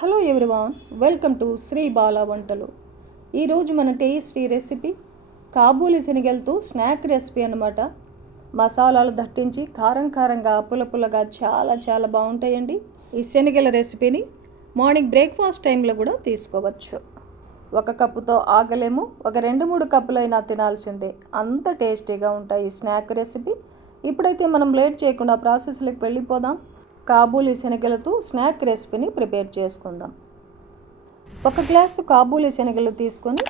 Hello everyone welcome to Sri Bala వంటలు. ఈరోజు మన టేస్టీ రెసిపీ కాబూలి శనగలతో స్నాక్ రెసిపీ అనమాట మసాలాలు దట్టించి కారం కారంగా పులపులగా చాలా చాలా బాగుంటాయండి. ఈ శనగల రెసిపీని మార్నింగ్ బ్రేక్ఫాస్ట్ టైంలో కూడా తీసుకోవచ్చు. ఒక కప్పుతో ఆగలేము ఒక రెండు మూడు కప్పులైనా తినాల్సిందే. అంత టేస్టీగా ఉంటాయి ఈ స్నాక్ రెసిపీ. ఇప్పుడైతే మనం లేట్ చేయకుండా ప్రాసెస్లోకి వెళ్ళిపోదాం. కాబూలీ శనగలతో స్నాక్ రెసిపీని ప్రిపేర్ చేసుకుందాం. ఒక గ్లాసు కాబూలీ శనగలు తీసుకొని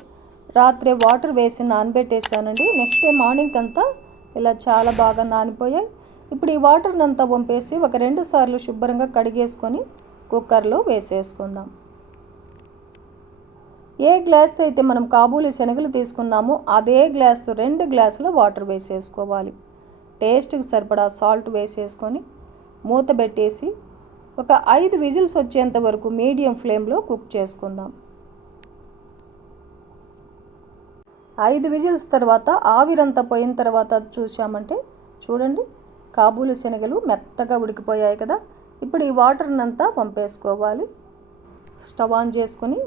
రాత్రి వాటర్ వేసి నానబెట్టేసానండి నెక్స్ట్ డే మార్నింగ్ అంతా ఇలా చాలా బాగా నానిపోయాయి. ఇప్పుడు ఈ వాటర్ని అంతా పంపేసి ఒక రెండు సార్లు శుభ్రంగా కడిగేసుకొని కుక్కర్లో వేసేసుకుందాం. ఏ గ్లాస్తో అయితే మనం కాబూలీ శనగలు తీసుకున్నామో అదే గ్లాస్తో రెండు గ్లాసుల వాటర్ వేసేసుకోవాలి. టేస్ట్కి సరిపడా సాల్ట్ వేసేసుకొని మూత పెట్టేసి ఒక ఐదు విజిల్స్ వచ్చేంత వరకు మీడియం ఫ్లేమ్లో కుక్ చేసుకుందాం. ఐదు విజిల్స్ తర్వాత ఆవిరంతా పోయిన తర్వాత చూసామంటే చూడండి కాబూలు శనగలు మెత్తగా ఉడికిపోయాయి కదా. ఇప్పుడు ఈ వాటర్ని అంతా పంపేసుకోవాలి. స్టవ్ ఆన్ చేసుకొని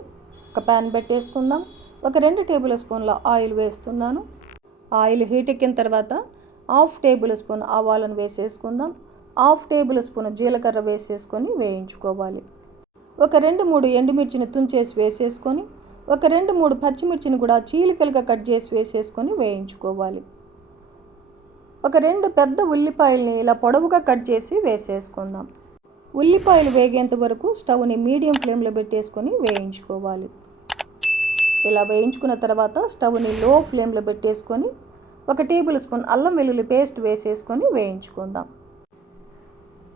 ఒక ప్యాన్ పెట్టేసుకుందాం. ఒక రెండు టేబుల్ స్పూన్ల ఆయిల్ వేస్తున్నాను. ఆయిల్ హీట్ ఎక్కిన తర్వాత హాఫ్ టేబుల్ స్పూన్ ఆవాలను వేసేసుకుందాం. హాఫ్ టేబుల్ స్పూన్ జీలకర్ర వేసేసుకొని వేయించుకోవాలి. ఒక రెండు మూడు ఎండుమిర్చిని తుంచేసి వేసేసుకొని ఒక రెండు మూడు పచ్చిమిర్చిని కూడా చీలికలుగా కట్ చేసి వేసేసుకొని వేయించుకోవాలి. ఒక రెండు పెద్ద ఉల్లిపాయల్ని ఇలా పొడవుగా కట్ చేసి వేసేసుకుందాం. ఉల్లిపాయలు వేగేంత వరకు స్టవ్ని మీడియం ఫ్లేమ్లో పెట్టేసుకొని వేయించుకోవాలి. ఇలా వేయించుకున్న తర్వాత స్టవ్ని లో ఫ్లేమ్లో పెట్టేసుకొని ఒక టేబుల్ స్పూన్ అల్లం వెల్లుల్లి పేస్ట్ వేసేసుకొని వేయించుకుందాం.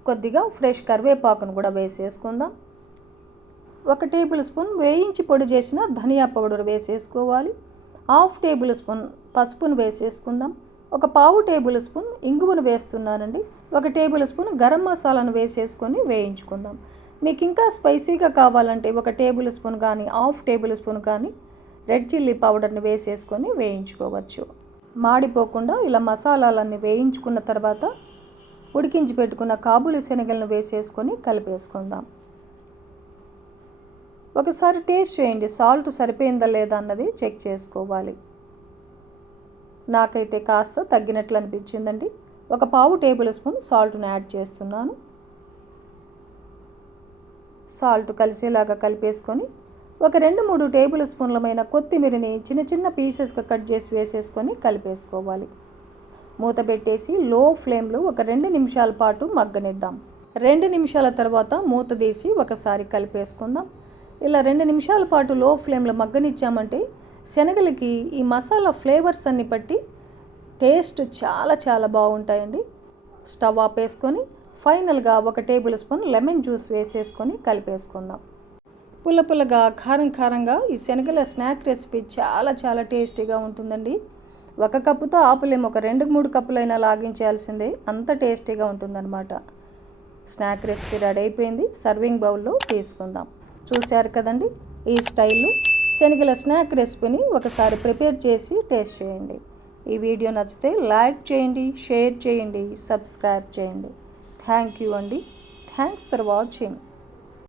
కొద్దిగా ఫ్రెష్ కరివేపాకును కూడా వేసేసుకుందాం. ఒక టేబుల్ స్పూన్ వేయించి పొడి చేసిన ధనియా పౌడర్ వేసేసుకోవాలి. హాఫ్ టేబుల్ స్పూన్ పసుపును వేసేసుకుందాం. ఒక పావు టేబుల్ స్పూన్ ఇంగువను వేస్తున్నానండి. ఒక టేబుల్ స్పూన్ గరం మసాలాను వేసేసుకొని వేయించుకుందాం. మీకు ఇంకా స్పైసీగా కావాలంటే ఒక టేబుల్ స్పూన్ కానీ హాఫ్ టేబుల్ స్పూన్ కానీ రెడ్ చిల్లీ పౌడర్ని వేసేసుకొని వేయించుకోవచ్చు. మాడిపోకుండా ఇలా మసాలాలన్నీ వేయించుకున్న తర్వాత ఉడికించి పెట్టుకున్న కాబూలి శనగలను వేసేసుకొని కలిపేసుకుందాం. ఒకసారి టేస్ట్ చేయండి సాల్ట్ సరిపోయిందా లేదా అన్నది చెక్ చేసుకోవాలి. నాకైతే కాస్త తగ్గినట్లు అనిపించిందండి. ఒక పావు టేబుల్ స్పూన్ సాల్ట్ను యాడ్ చేస్తున్నాను. సాల్ట్ కలిసేలాగా కలిపేసుకొని ఒక రెండు మూడు టేబుల్ స్పూన్లమైన కొత్తిమీరని చిన్న చిన్న పీసెస్గా కట్ చేసి వేసేసుకొని కలిపేసుకోవాలి. మూత పెట్టేసి లో ఫ్లేమ్లో ఒక రెండు నిమిషాల పాటు మగ్గనిద్దాం. రెండు నిమిషాల తర్వాత మూత తీసి ఒకసారి కలిపేసుకుందాం. ఇలా రెండు నిమిషాల పాటు లో ఫ్లేమ్లో మగ్గనిచ్చామంటే శనగలకి ఈ మసాలా ఫ్లేవర్స్ అన్ని పట్టి టేస్ట్ చాలా చాలా బాగుంటాయండి. స్టవ్ ఆపేసుకొని ఫైనల్గా ఒక టేబుల్ స్పూన్ లెమన్ జ్యూస్ వేసేసుకొని కలిపేసుకుందాం. పుల్ల పుల్లగా కారం కారంగా ఈ శనగల స్నాక్ రెసిపీ చాలా చాలా టేస్టీగా ఉంటుందండి. ఒక కప్పుతో ఆపులేము. ఒక రెండు మూడు కప్పులైనా లాగించాల్సిందే అంత టేస్టీగా ఉంటుందన్నమాట. స్నాక్ రెసిపీ రెడీ అయిపోయింది. సర్వింగ్ బౌల్లో తీసుకుందాం. చూశారు కదండి? ఈ స్టైల్లో శనగల స్నాక్ రెసిపీని ఒకసారి ప్రిపేర్ చేసి టేస్ట్ చేయండి. ఈ వీడియో నచ్చితే లైక్ చేయండి షేర్ చేయండి సబ్స్క్రైబ్ చేయండి. థ్యాంక్ యూ అండి. Thanks for watching.